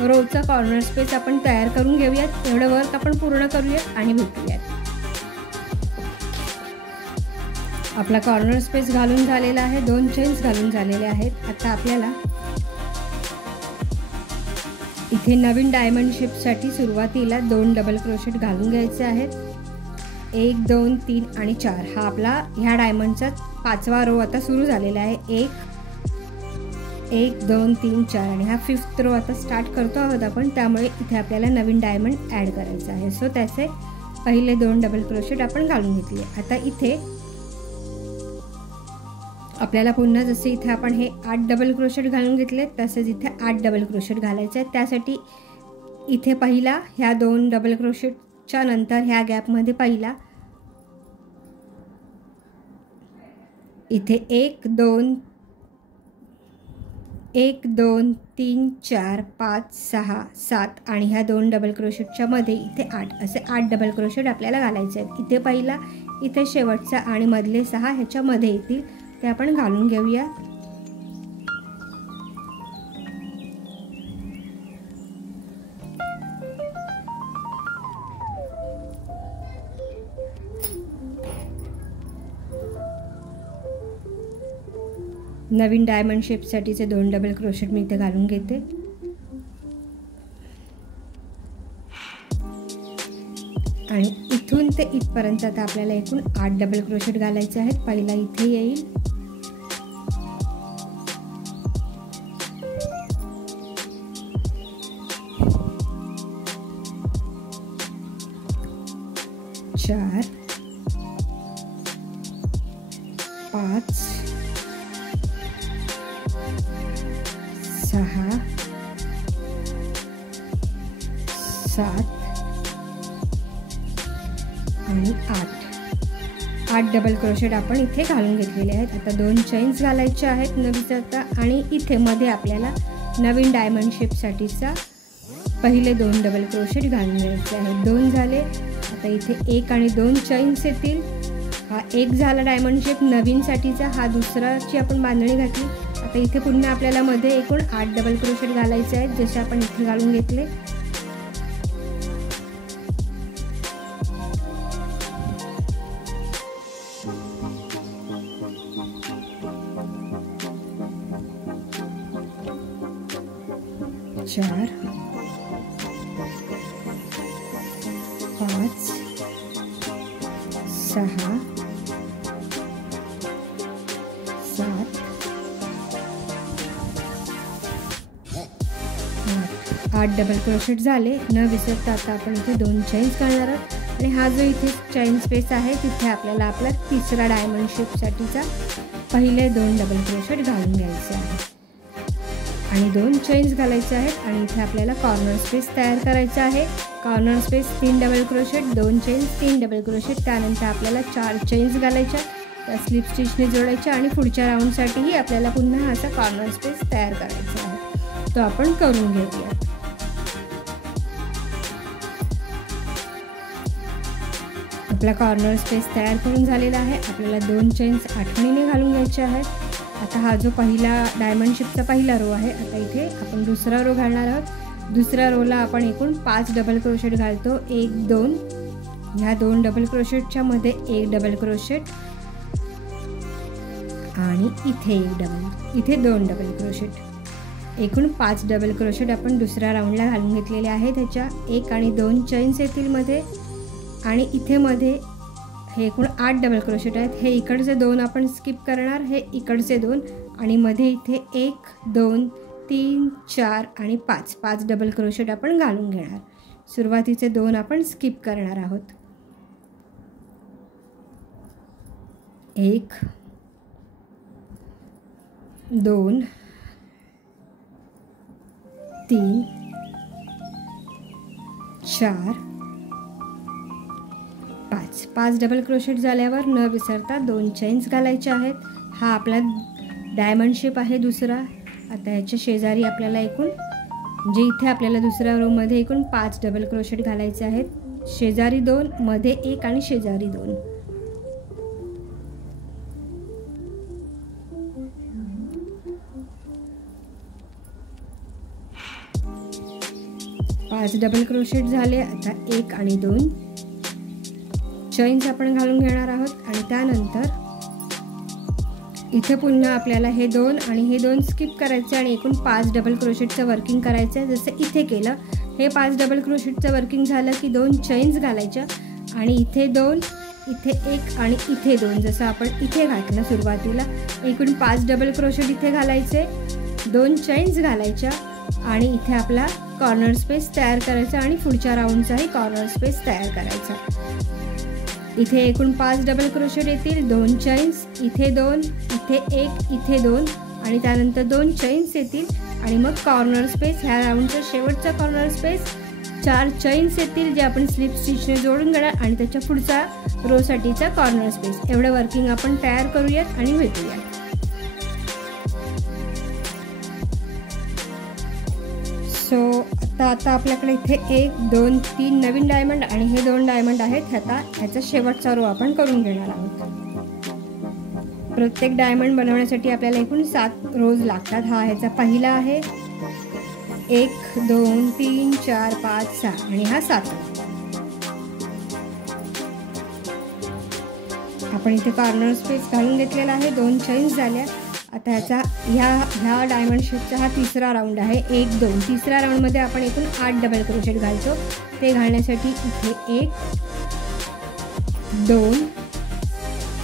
रोचा कॉर्नर स्पेस आपण तयार करून घेऊयात. एवढं वर्क आपण पूर्ण करूयात आणि भेटूयात. आपला कॉर्नर स्पेस घालून झालेला आहे, 2 चेन्स घालून झालेले आहेत. आता आपल्याला इथे नवीन डायमंड शेपसाठी सुरुवातीला 2 डबल क्रोशेट घालून घ्यायचे आहेत. 1 2 3 आणि 4 हा आपला ह्या डायमंडचा 5वा रो आता सुरू झालेला आहे. 1 2 3 4 आणि हा 5th रो आता स्टार्ट करतो आहोत आपण. त्यामुळे इथे आपल्याला नवीन डायमंड ॲड करायचा आहे. सो त्याचे पहिले 2 डबल क्रोशेट आपण घालून घेतले. आता इथे आपल्याला पुन्हा जसे इथे आपण हे 8 डबल क्रोशेट घालून घेतले, तसेच इथे 8 डबल क्रोशेट घालायचे आहेत. त्यासाठी इथे पहिला ह्या 2 डबल क्रोशेटच्या नंतर ह्या गॅपमध्ये पहिला इथे 1 2 3 4 5 6 7 आणि ह्या 2 डबल क्रोशेटच्या मध्ये इथे 8 असे 8 डबल क्रोशेट आपल्याला घालायचे आहेत. इथे पहिला, इथे शेवटचा आणि मधले 6 ह्याच्यामध्ये येतील, ते आपण घालून घेऊया. नवीन डायमंड शेपसाठीचे 2 डबल क्रोशेट मी इथे घालून घेते. आणि इथून ते इथपर्यंत आता आपल्याला एकूण 8 डबल क्रोशेट घालायचे आहेत. पहिला इथे येईल, 5 6 7 आणि 8 डबल क्रोशेट आपण इथे घालून घेतलेले आहेत. आता 2 चेन्स घालायचे आहेत न विसरता आणि इथे मध्ये आपल्याला नवीन डायमंड शेपसाठीचा पहिले 2 डबल क्रोशेट घालून घ्यायचे आहेत. 2 झाले. आता इथे 1 आणि 2 चेन्स येतील. हा 1 झाला डायमंड शेप नवीनसाठीचा. हा दुसराची आपण बांधणी घातली. आता इथे पुन्हा आपल्याला मध्ये एकूण 8 डबल क्रोशेट घालायचे आहेत जसे आपण इथे घालून घेतले. चार 5 6 7 8 डबल क्रोशेट झाले न विसरता. आता आपण इथे 2 चेन्स घालणार आहोत आणि हा जो इथे चेन स्पेस आहे तिथे आपल्याला आपला तिसरा डायमंड शेपसाठीचा पहिले 2 डबल क्रोशेट घालून घ्यायचे आहे आणि 2 चेन्स घालायचे आहेत आणि इथे आपल्याला कॉर्नर स्पेस तयार करायचा आहे. Corner space 3 double crochet, 2 chains, 3 double crochet. त्यानंतर आपल्याला 4 चेन्स घालायच्या, त्या स्लिप स्टिचने जोडायच्या आणि पुढच्या राऊंडसाठीही आपल्याला पुन्हा असा कॉर्नर स्पेस तयार करायचा आहे. तो आपण करून घेऊया. आपला कॉर्नर स्पेस तयार करून झालेला आहे. आपल्याला 2 चेन्स आठवणीने घालून घ्यायचे आहेत. आता हा जो पहिला डायमंड शेपचा पहिला रो आहे. आता इथे आपण दुसरा रो घालणार आहोत. दुसऱ्या रोला आपण एकूण 5 डबल क्रोशेट घालतो. 1 2 ह्या 2 डबल क्रोशेटच्या मध्ये 1 डबल क्रोशेट आणि इथे 2 डबल क्रोशेट. एकूण 5 डबल क्रोशेट आपण दुसऱ्या राऊंडला घालून घेतलेले आहे. त्याच्या 1 आणि 2 चेन्स येतील मध्ये आणि इथे मध्ये हे एकूण 8 डबल क्रोशेट आहेत. हे इकडचे 2 आपण स्किप करणार, हे इकडचे 2 आणि मध्ये इथे 1 2 3 4 आणि 5 डबल क्रोशेट आपण घालून घेणार. सुरुवातीचे 2 आपण स्किप करणार आहोत. 1 2 3 4 5 डबल क्रोशेट झाल्यावर न विसरता 2 चेन्स घालायचे आहेत. हा आपला डायमंड शेप आहे दुसरा. आता ह्याच्या शेजारी आपल्याला एकूण म्हणजे इथे आपल्याला दुसऱ्या रोमध्ये एकूण 5 डबल क्रोशेट घालायचे आहेत. शेजारी 2, मध्ये 1 आणि शेजारी 2. पाच डबल क्रोशेट झाले. आता 1 आणि 2 चेन्स आपण घालून घेणार आहोत आणि त्यानंतर इथे पुन्हा आपल्याला हे 2 आणि हे 2 स्किप करायचे आणि एकूण 5 डबल क्रोशेटचं वर्किंग करायचं आहे जसं इथे केलं. हे 5 डबल क्रोशेटचं वर्किंग झालं की 2 चेन्स घालायच्या आणि इथे 2 इथे 1 आणि इथे 2 जसं आपण इथे घातलं सुरुवातीला. एकूण 5 डबल क्रोशेट इथे घालायचे, 2 चेन्स घालायच्या आणि इथे आपला कॉर्नर स्पेस तयार करायचा आणि पुढच्या राऊंडचाही कॉर्नर स्पेस तयार करायचा. इथे एकूण 5 डबल क्रोशेट येतील, 2 चेन्स, इथे 2, इथे 1, इथे 2 आणि त्यानंतर 2 चेन्स येतील आणि मग कॉर्नर स्पेस ह्या राऊंडचा शेवटचा कॉर्नर स्पेस 4 चेन्स येतील जे आपण स्लिप स्टिचने जोडून घेणार आणि त्याच्या पुढचा रोसाठीचा कॉर्नर स्पेस. एवढं वर्किंग आपण तयार करूयात आणि भेटूयात. सो आता आपल्याकडे इथे 1 2 3 नवीन डायमंड आणि हे 2 डायमंड आहेत. आता ह्याचा शेवटचा रो आपण करून घेणार आहोत. प्रत्येक डायमंड बनवण्यासाठी आपल्याला एकूण 7 रोज लागतात. हा ह्याचा पहिला आहे. 1 2 3 4 5 6 आणि हा 7. आपण इथे कॉर्नर स्पेस घालून घेतलेला आहे. 2 चेन्स झाल्या. आता ह्या डायमंड शेपचा हा तिसरा राऊंड आहे. 1 2 तिसऱ्या राऊंडमध्ये आपण एकूण 8 डबल क्रोशेट घालतो. ते घालण्यासाठी इथे 1 2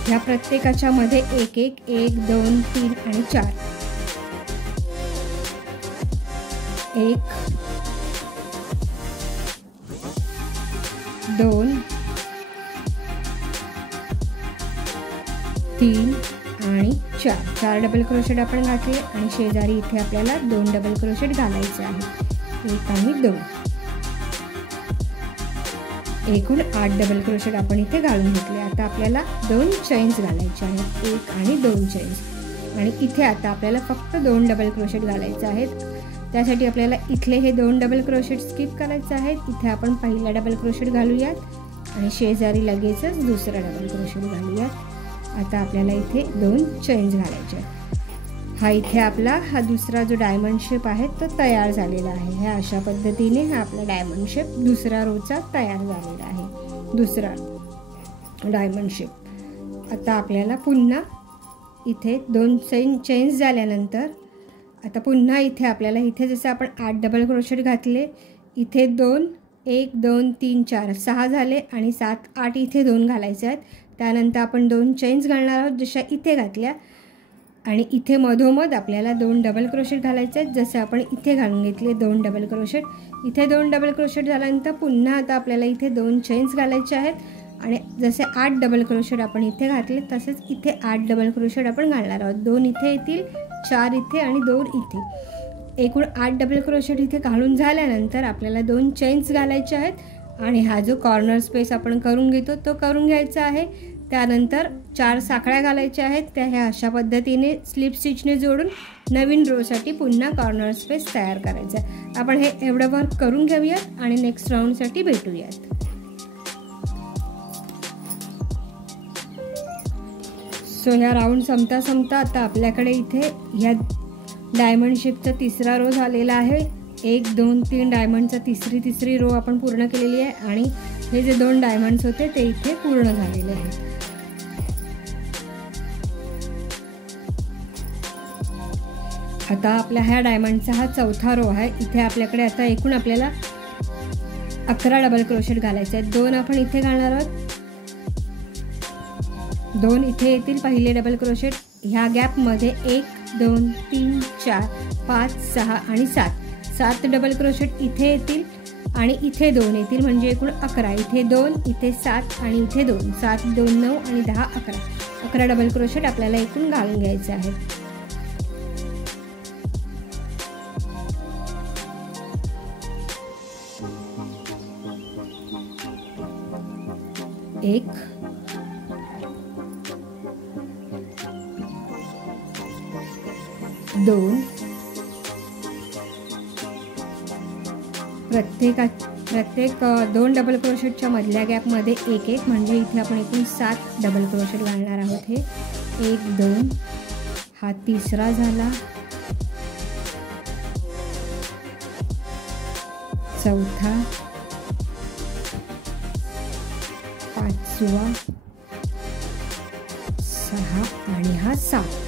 ह्या प्रत्येकाच्या मध्ये 1 1 1 2 3 आणि 4. 1 2 3 आणि 4 डबल क्रोशेट आपण घातले आणि शेजारी इथे आपल्याला 2 डबल क्रोशेट घालायचे आहे, 1 आणि 2. एकूण 8 डबल क्रोशेट आपण इथे घालून घेतले. आता आपल्याला 2 चेन्स घालायचे आहेत, 1 आणि 2 चेन्स. आणि इथे आता आपल्याला फक्त 2 डबल क्रोशेट घालायचे आहेत. त्यासाठी आपल्याला इथले हे 2 डबल क्रोशेट स्किप करायचे आहेत. इथे आपण पहिला डबल क्रोशेट घालूयात आणि शेजारी लगेचच दुसरा डबल क्रोशेट घालूयात. आता आपल्याला इथे 2 चेन्स घालायचे आहेत. हा इथे आपला दुसरा जो डायमंड शेप आहे तो तयार झालेला आहे. ह्या अशा पद्धतीने हा आपला डायमंड शेप दुसरा रोचा तयार झालेला आहे, दुसरा डायमंड शेप. आता आपल्याला पुन्हा इथे 2 चेन्स झाल्यानंतर आता पुन्हा इथे आपल्याला इथे जसं आपण 8 डबल क्रोशेट घातले, इथे 2, 1, 2, 3, 4, 6 झाले आणि 7, 8 इथे 2 घालायचे आहेत. त्यानंतर आपण 2 चेन्स घालणार आहोत जशा इथे घातल्या आणि इथे मधोमध आपल्याला 2 डबल क्रोशेट घालायचे आहेत जसे आपण इथे घालून घेतले 2 डबल क्रोशेट. इथे 2 डबल क्रोशेट झाल्यानंतर पुन्हा आता आपल्याला इथे 2 चेन्स घालायचे आहेत आणि जसे 8 डबल क्रोशेट आपण इथे घातले तसेच इथे 8 डबल क्रोशेट आपण घालणार आहोत. 2 इथे येतील, 4 इथे आणि 2 इथे. एकूण 8 डबल क्रोशेट इथे घालून झाल्यानंतर आपल्याला 2 चेन्स घालायचे आहेत आणि हा जो कॉर्नर स्पेस आपण करून घेतो तो करून घ्यायचा आहे. त्यानंतर 4 साखळ्या घालायच्या आहेत. त्या ह्या अशा पद्धतीने स्लिप स्टिचने जोडून नवीन रोसाठी पुन्हा कॉर्नर स्पेस तयार करायचा आहे. आपण हे एवढं वर्क करून घेऊयात आणि नेक्स्ट राऊंडसाठी भेटूयात. सो ह्या राऊंड संपता आता आपल्याकडे इथे ह्या डायमंड शेपचा तिसरा रो झालेला आहे. 1, 2, 3 डायमंडचा तिसरी रो आपण पूर्ण केलेली आहे आणि हे जे 2 डायमंड्स होते ते इथे पूर्ण झालेले आहेत. आता आपल्या ह्या डायमंडचा हा चौथा रो आहे. इथे आपल्याकडे आता एकूण आपल्याला 11 डबल क्रोशेट घालायचे आहेत. 2 आपण इथे घालणार आहोत, 2 इथे येतील पहिले डबल क्रोशेट. ह्या गॅपमध्ये 1, 2, 3, 4, 5, 6 आणि 7 डबल क्रोशेट इथे येतील आणि इथे 2 येतील म्हणजे एकूण 11. इथे 2, इथे 7 आणि इथे 2, 7, 2, 9 आणि 10, 11 डबल क्रोशेट आपल्याला एकूण घालून घ्यायचे आहेत. एक, 2, प्रत्येक 2 डबल क्रोशेटच्या मधल्या गॅपमध्ये 1 म्हणजे इथे आपण एकूण 7 डबल क्रोशेट घालणार आहोत. हे 1, 2 हा तिसरा झाला, चौथा, 5वा, 6 आणि हा 7.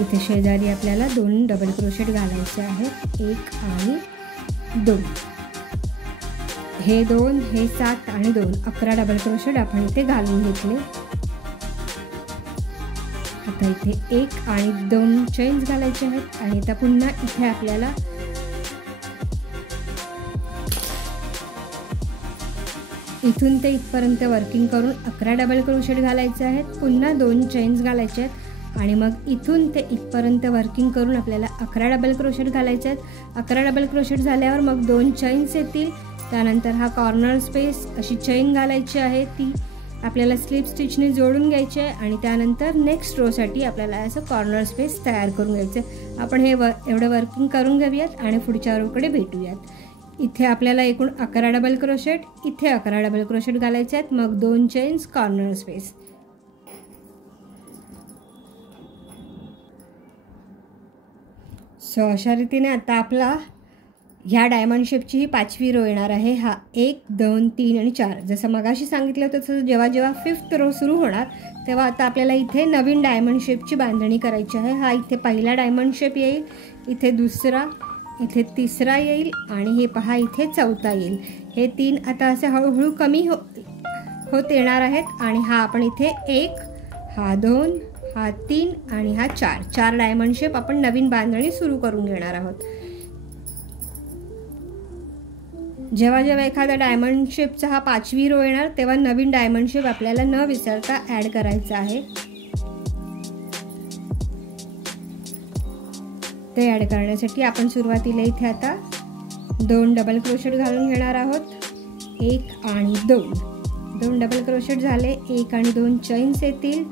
इथे शेजारी आपल्याला 2 डबल क्रोशेट घालायचे आहेत, 1 आणि 2. हे 2, हे 7 आणि 2, 11 डबल क्रोशेट आपण इथे घालून घेतले. आता इथे 1 आणि 2 चेन्स घालायचे आहेत आणि आता पुन्हा इथे आपल्याला इथून ते इथपर्यंत वर्किंग करून 11 डबल क्रोशेट घालायचे आहेत. पुन्हा 2 चेन्स घालायचे आहेत आणि मग इथून ते इथपर्यंत वर्किंग करून आपल्याला 11 डबल क्रोशेट घालायचे आहेत. 11 डबल क्रोशेट झाल्यावर मग 2 चेन्स येतील. त्यानंतर हा कॉर्नर स्पेस अशी चेन घालायची आहे, ती आपल्याला स्लिप स्टिचने जोडून घ्यायची आहे आणि त्यानंतर नेक्स्ट रोसाठी आपल्याला असं कॉर्नर स्पेस तयार करून घ्यायचं आहे. आपण हे एवढं वर्किंग करून घेऊयात आणि पुढच्या रोकडे भेटूयात. इथे आपल्याला एकूण 11 डबल क्रोशेट, इथे 11 डबल क्रोशेट घालायचे आहेत, मग 2 चेन्स, कॉर्नर स्पेस. सो अशा रीतीने आता आपला ह्या डायमंड शेपची ही 5वी रो येणार आहे. हा 1, 2, 3 आणि 4. जसं मगाशी सांगितलं होतं तसं जेव्हा 5th रो सुरू होणार तेव्हा आता आपल्याला इथे नवीन डायमंड शेपची बांधणी करायची आहे. हा इथे पहिला डायमंड शेप येईल, इथे दुसरा, इथे तिसरा येईल आणि हे पहा इथे चौथा येईल. हे 3 आता असे हळूहळू कमी होत येणार आहेत आणि हा आपण इथे 1, हा 2, हा 3 आणि हा 4 डायमंड शेप आपण नवीन बांधणी सुरू करून घेणार आहोत. जेव्हा जेव्हा एखादा डायमंड शेपचा हा 5वी रो येणार तेव्हा नवीन डायमंड शेप आपल्याला न विसरता ॲड करायचा आहे. ते ॲड करण्यासाठी आपण सुरुवातीला इथे आता 2 डबल क्रोशेट घालून घेणार आहोत. 1 आणि 2 डबल क्रोशेट झाले. 1 आणि 2 चैन्स येतील.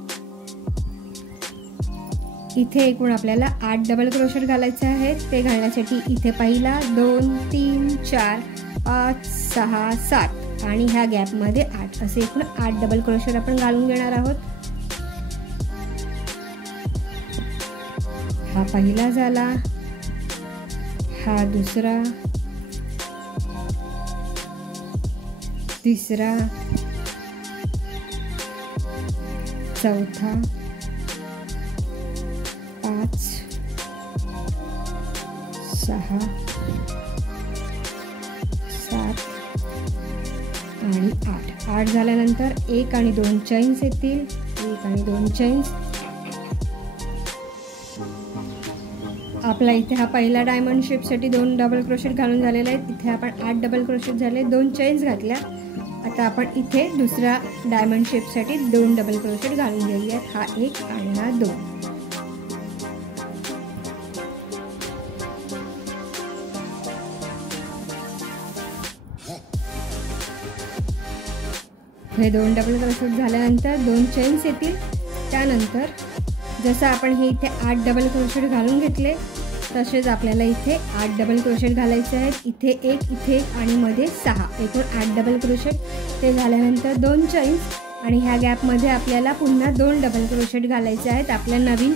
इथे एकूण आपल्याला 8 डबल क्रोशेट घालायचे आहेत. ते घालण्यासाठी इथे पहिला 2 3 4 5 6 7 आणि ह्या गॅपमध्ये 8 असे एकूण 8 डबल क्रोशेट आपण घालून घेणार आहोत. हा पहिला झाला, हा दुसरा, तिसरा, चौथा, 5 6 7 आणि 8 झाल्यानंतर 1 आणि 2 चैन्स येतील. 1 आणि 2 चैन्स. आपला इथे हा पहिला डायमंड शेपसाठी 2 डबल क्रोशेट घालून झालेला आहे. इथे आपण 8 डबल क्रोशेट झाले, 2 चैन्स घातल्या. आता आपण इथे दुसरा डायमंड शेपसाठी 2 डबल क्रोशेट घालून घेऊयात. हा 1 आणि हा 2. हे 2 डबल क्रोशेट झाल्यानंतर 2 चैन्स येतील. त्यानंतर जसं आपण हे इथे 8 डबल क्रोशेट घालून घेतले तसेच आपल्याला इथे 8 डबल क्रोशेट घालायचे आहेत. इथे 1, इथे आणि मध्ये 6 एकूण 8 डबल क्रोशेट. ते झाल्यानंतर 2 चैन्स आणि ह्या गॅपमध्ये आपल्याला पुन्हा 2 डबल क्रोशेट घालायचे आहेत आपल्या नवीन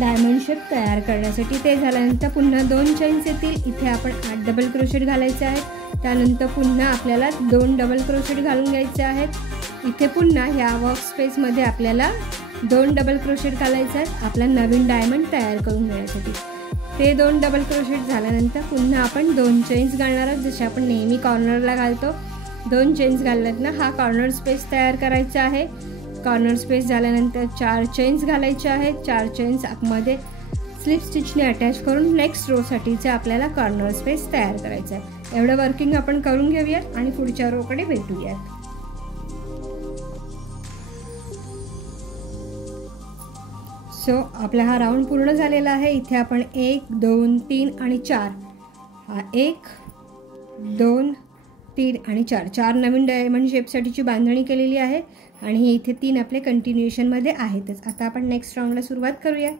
डायमंड शेप तयार करण्यासाठी. ते झाल्यानंतर पुन्हा 2 चैन्स येतील. इथे आपण 8 डबल क्रोशेट घालायचे आहेत. त्यानंतर पुन्हा आपल्याला 2 डबल क्रोशेट घालून घ्यायचे आहेत. इथे पुन्हा ह्या वर्क स्पेसमध्ये आपल्याला 2 डबल क्रोशेट घालायचे आहेत आपला नवीन डायमंड तयार करून घेण्यासाठी. ते 2 डबल क्रोशेट झाल्यानंतर पुन्हा आपण 2 चैन्स घालणार आहोत जसे आपण नेहमी कॉर्नरला घालतो. 2 चैन्स घालल्यात ना हा कॉर्नर स्पेस तयार करायचा आहे. कॉर्नर स्पेस झाल्यानंतर 4 चैन्स घालायचे आहेत. 4 चैन्स आतमध्ये स्लिप स्टिचने अटॅच करून नेक्स्ट रोसाठीचे आपल्याला कॉर्नर स्पेस तयार करायचं आहे. एवढं वर्किंग आपण करून घेऊयात आणि पुढच्या रोकडे भेटूयात. सो आपला हा राऊंड पूर्ण झालेला आहे. इथे आपण 1 2 3 आणि 4 हा 1 2 3 आणि 4 नवीन डायमंड शेपसाठीची बांधणी केलेली आहे आणि हे इथे 3 आपले कंटिन्युएशनमध्ये आहेतच. आता आपण नेक्स्ट राऊंडला सुरुवात करूयात.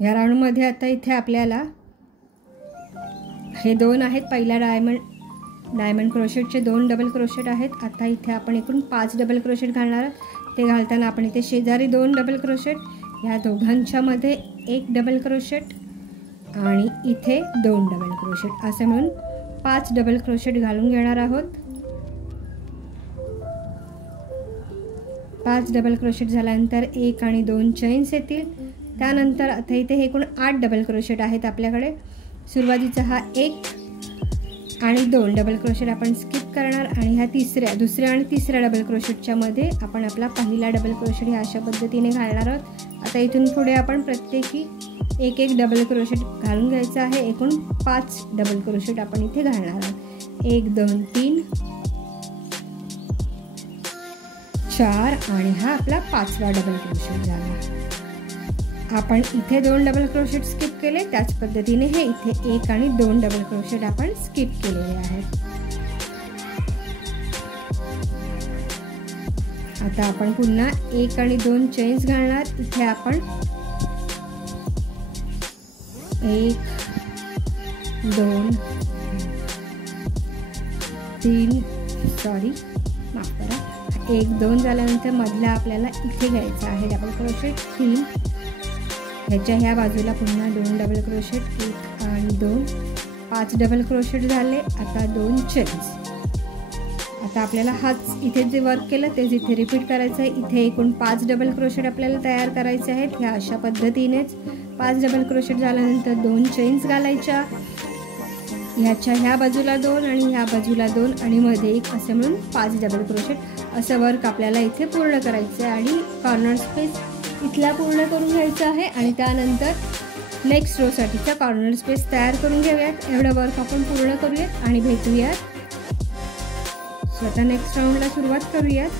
या राऊंडमध्ये आता इथे आपल्याला हे 2 आहेत. पहिला डायमंड क्रोशेटचे 2 डबल क्रोशेट आहेत. आता इथे आपण एकूण 5 डबल क्रोशेट घालणार आहोत. ते घालताना आपण इथे शेजारी 2 डबल क्रोशेट, या दोघांच्या मध्ये 1 डबल क्रोशेट आणि इथे 2 डबल क्रोशेट असं म्हणून 5 डबल क्रोशेट घालून घेणार आहोत. 5 डबल क्रोशेट झाल्यानंतर 1 आणि 2 चैन्स येतील. त्यानंतर आता इथे हे एकूण 8 डबल क्रोशेट आहेत आपल्याकडे. सुरुवातीचा हा 1 आणि 2 डबल क्रोशेट आपण स्किप करणार आणि ह्या दुसऱ्या आणि तिसऱ्या डबल क्रोशेटच्या मध्ये आपण आपला पहिला डबल क्रोशेट ह्या अशा पद्धतीने घालणार आहोत. आता इथून पुढे आपण प्रत्येकी 1 डबल क्रोशेट घालून घ्यायचं आहे. एकूण 5 डबल क्रोशेट आपण इथे घालणार आहोत. 1 2 3 4 आणि हा आपला 5वा डबल क्रोशेट झाला. आपण इथे 2 डबल क्रोशेट स्किप केले, त्याच पद्धतीने हे इथे 1 आणि 2 डबल क्रोशेट आपण स्किप केलेले आहेत. आता आपण पुन्हा 1 आणि 2 चैन्स घालणार. इथे आपण 1 2 3 माफ करा 1 2 झाल्यानंतर मधला आपल्याला इथे घ्यायचा आहे डबल क्रोशेट 3. ह्याच्या ह्या बाजूला पुन्हा 2 डबल क्रोशेट 1 आणि 2 5 डबल क्रोशेट झाले. आता 2 चैन्स. आता आपल्याला हाच इथे जे वर्क केलं तेच इथे रिपीट करायचं आहे. इथे एकूण 5 डबल क्रोशेट आपल्याला तयार करायचे आहेत. ह्या अशा पद्धतीनेच 5 डबल क्रोशेट झाल्यानंतर 2 चैन्स घालायच्या. ह्याच्या ह्या बाजूला 2 आणि ह्या बाजूला 2 आणि मध्ये 1 असे म्हणून 5 डबल क्रोशेट असं वर्क आपल्याला इथे पूर्ण करायचं आहे आणि कॉर्नर स्पेस इथला पूर्ण करून घ्यायचा आहे. आणि त्यानंतर नेक्स्ट रोसाठीचा कॉर्नर स्पेस तयार करून घेऊयात. एवढं वर्क आपण पूर्ण करूयात आणि भेटूयात. आता नेक्स्ट राऊंडला सुरुवात करूयात.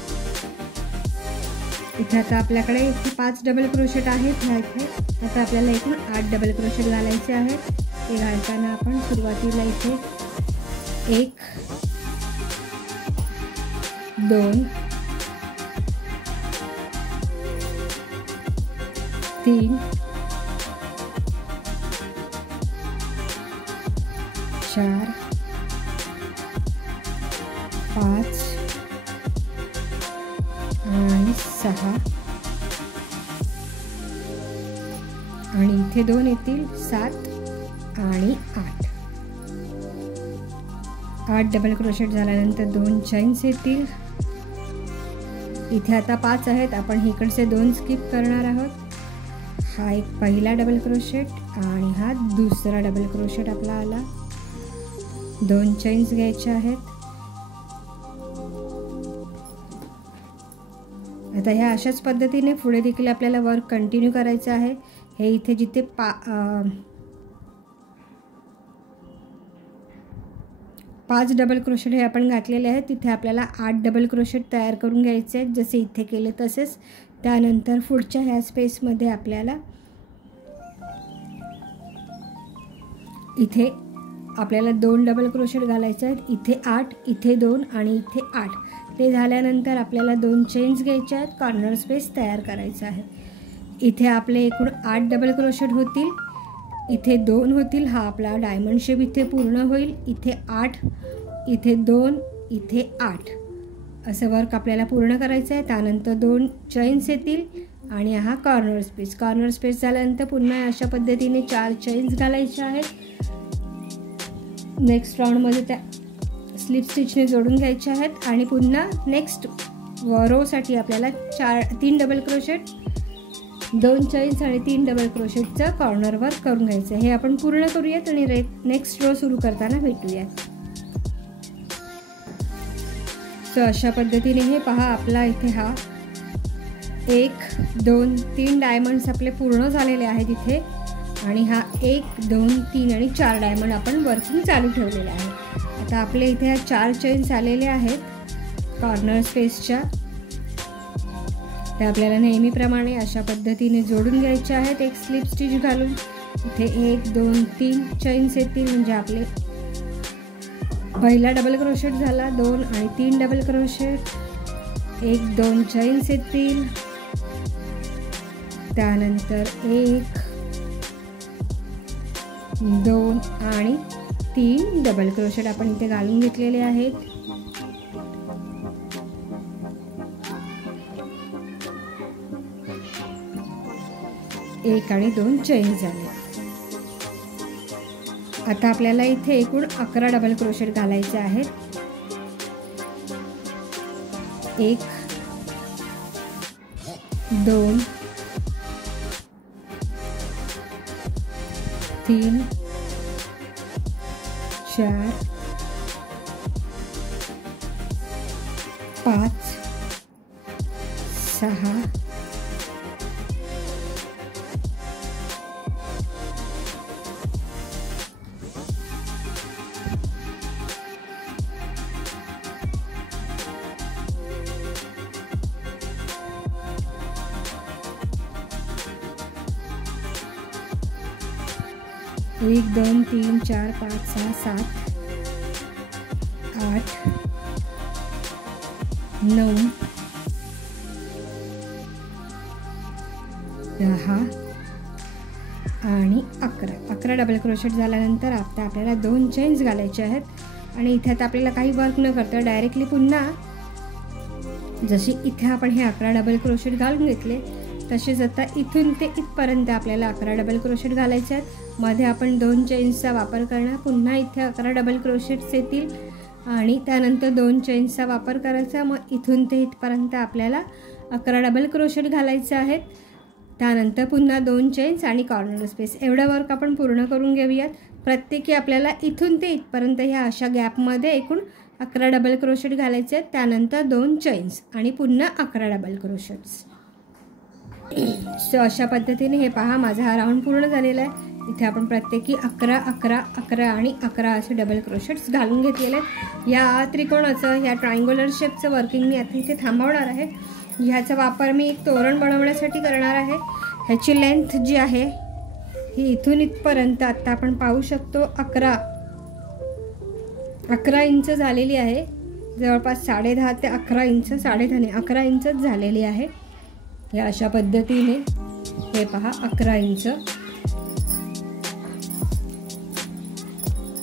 इथे आता आपल्याकडे इथे 5 डबल क्रोशेट आहेत. ह्या इथे आता आपल्याला एकूण 8 डबल क्रोशेट घालायचे आहेत. ते घालताना आपण सुरुवातीला इथे 1 2 3 4 5 आणि 6 आणि इथे 2 येतील 7 आणि 8. 8 डबल क्रोशेट झाल्यानंतर 2 चैन्स येतील. इथे आता 5 आहेत. आपण इकडचे 2 स्किप करणार आहोत. हा एक पहिला डबल क्रोशेट आणि हा दुसरा डबल क्रोशेट आपला आला. 2 चैन्स घ्यायचे आहेत. आता ह्या अशाच पद्धतीने पुढे देखील आपल्याला वर्क कंटिन्यू करायचं आहे. हे इथे जिथे 5 डबल क्रोशेट हे आपण घातलेले आहेत तिथे आपल्याला 8 डबल क्रोशेट तयार करून घ्यायचे आहेत. जसे इथे केले तसेच. त्यानंतर पुढच्या ह्या स्पेसमध्ये आपल्याला इथे 2 डबल क्रोशेट घालायचे आहेत. इथे 8, इथे 2 आणि इथे 8. ते झाल्यानंतर आपल्याला 2 चेन्स घ्यायचे आहेत. कॉर्नर स्पेस तयार करायचा आहे. इथे आपले एकूण 8 डबल क्रोशेट होतील. इथे 2 होतील. हा आपला डायमंड शेप इथे पूर्ण होईल. इथे 8, इथे 2, इथे 8 असं वर्क आपल्याला पूर्ण करायचं आहे. त्यानंतर 2 चैन्स येतील आणि हा कॉर्नर स्पेस. कॉर्नर स्पेस झाल्यानंतर पुन्हा अशा पद्धतीने 4 चैन्स घालायचे आहेत. नेक्स्ट राऊंडमध्ये त्या स्लिप स्टिचने जोडून घ्यायचे आहेत आणि पुन्हा नेक्स्ट रोसाठी आपल्याला 3 डबल क्रोशेट, 2 चैन्स आणि 3 डबल क्रोशेटचं कॉर्नर वर्क करून घ्यायचं. हे आपण पूर्ण करूयात आणि नेक्स्ट रो सुरू करताना भेटूयात. सो अशा पद्धतीने हे पहा आपला इथे हा 1 2 3 डायमंड्स आपले पूर्ण झालेले आहेत इथे. आणि हा 1 2 3 आणि 4 डायमंड आपण वर्किंग चालू ठेवलेले आहे. आता आपले इथे ह्या 4 चैन्स आलेले आहेत कॉर्नर स्पेसच्या. त्या आपल्याला नेहमीप्रमाणे अशा पद्धतीने जोडून घ्यायचे आहेत. एक स्लिप स्टिच घालून इथे 1 2 3 चैन्स येतील. म्हणजे आपले पहिला डबल क्रोशेट झाला. 2 आणि 3 डबल क्रोशेट. 1 2 चैन्स येतील. त्यानंतर 1 2 आणि 3 डबल क्रोशेट आपण इथे घालून घेतलेले आहेत. एक आणि 2 चैन झाले. आता आपल्याला इथे एकूण 11 डबल क्रोशेट घालायचे आहेत. 1 2 3 4 5 6 1 2 3 4 5 6 7 8 9 10 आणि 11 डबल क्रोशेट झाल्यानंतर आता आपल्याला 2 चेन्स घालायचे आहेत. आणि इथे आता आपल्याला काही वर्क न करता डायरेक्टली पुन्हा जशी इथे आपण हे 11 डबल क्रोशेट घालून घेतले तसेच आता इथून ते इथपर्यंत आपल्याला 11 डबल क्रोशेट घालायचे आहेत. मध्ये आपण 2 चेन्सचा वापर करणार. पुन्हा इथे 11 डबल क्रोशेट्स येतील आणि त्यानंतर 2 चेन्सचा वापर करायचा. मग इथून ते इथपर्यंत आपल्याला 11 डबल क्रोशेट घालायचे आहेत. त्यानंतर पुन्हा 2 चेन्स आणि कॉर्नर स्पेस. एवढं वर्क आपण पूर्ण करून घेऊयात. प्रत्येकी आपल्याला इथून ते इथपर्यंत ह्या अशा गॅपमध्ये एकूण 11 डबल क्रोशेट घालायचे आहेत. त्यानंतर 2 चेन्स आणि पुन्हा 11 डबल क्रोशेट्स. सो अशा पद्धतीने हे पहा माझा हा राऊंड पूर्ण झालेला आहे. इथे आपण प्रत्येकी 11 11 11 आणि 11 असे डबल क्रोशेट्स घालून घेतलेले आहेत। या त्रिकोणाचं, या ट्रायंग्युलर शेपचं वर्किंग मी आता इथे थांबवणार आहे। ह्याचा वापर मी एक तोरण बनवण्यासाठी करणार आहे। ह्याची लेंथ जी आहे ही इथून इथपर्यंत आता आपण पाहू शकतो 11 इंच झालेली आहे। जवळपास 10.5 ते 11 इंच, 10.5 नाही 11 इंचच झालेली आहे। या अशा पद्धतीने हे पहा 11 इंच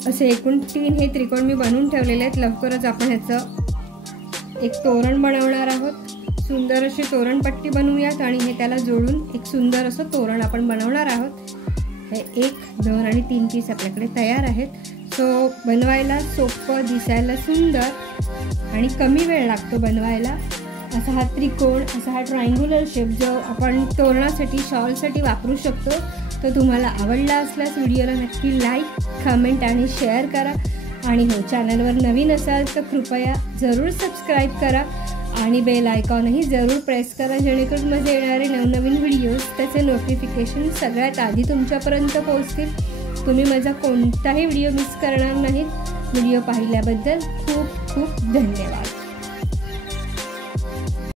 असे एकूण 3 हे त्रिकोण मी बनवून ठेवलेले आहेत। लवकरच आपण ह्याचं एक तोरण बनवणार आहोत। सुंदर अशी तोरणपट्टी बनवूयात आणि हे त्याला जोडून एक सुंदर असं तोरण आपण बनवणार आहोत। हे 1 2 आणि 3 पीस आपल्याकडे तयार आहेत। सो बनवायला सोपं, दिसायला सुंदर आणि कमी वेळ लागतो बनवायला असा हा त्रिकोण, असा हा ट्रायंग्युलर शेप जो आपण तोरणासाठी, शॉलसाठी वापरू शकतो। तो तुम्हाला आवडला असल्यास व्हिडिओला नक्की लाईक, कमेंट आणि शेअर करा। आणि हो, चॅनलवर नवीन असाल तर कृपया जरूर सबस्क्राईब करा आणि बेल आयकॉनही जरूर प्रेस करा, जेणेकरून माझे येणारे नवनवीन व्हिडिओज त्याचे नोटिफिकेशन सगळ्यात आधी तुमच्यापर्यंत पोहोचतील। तुम्ही माझा कोणताही व्हिडिओ मिस करणार नाहीत। व्हिडिओ पाहिल्याबद्दल खूप खूप धन्यवाद।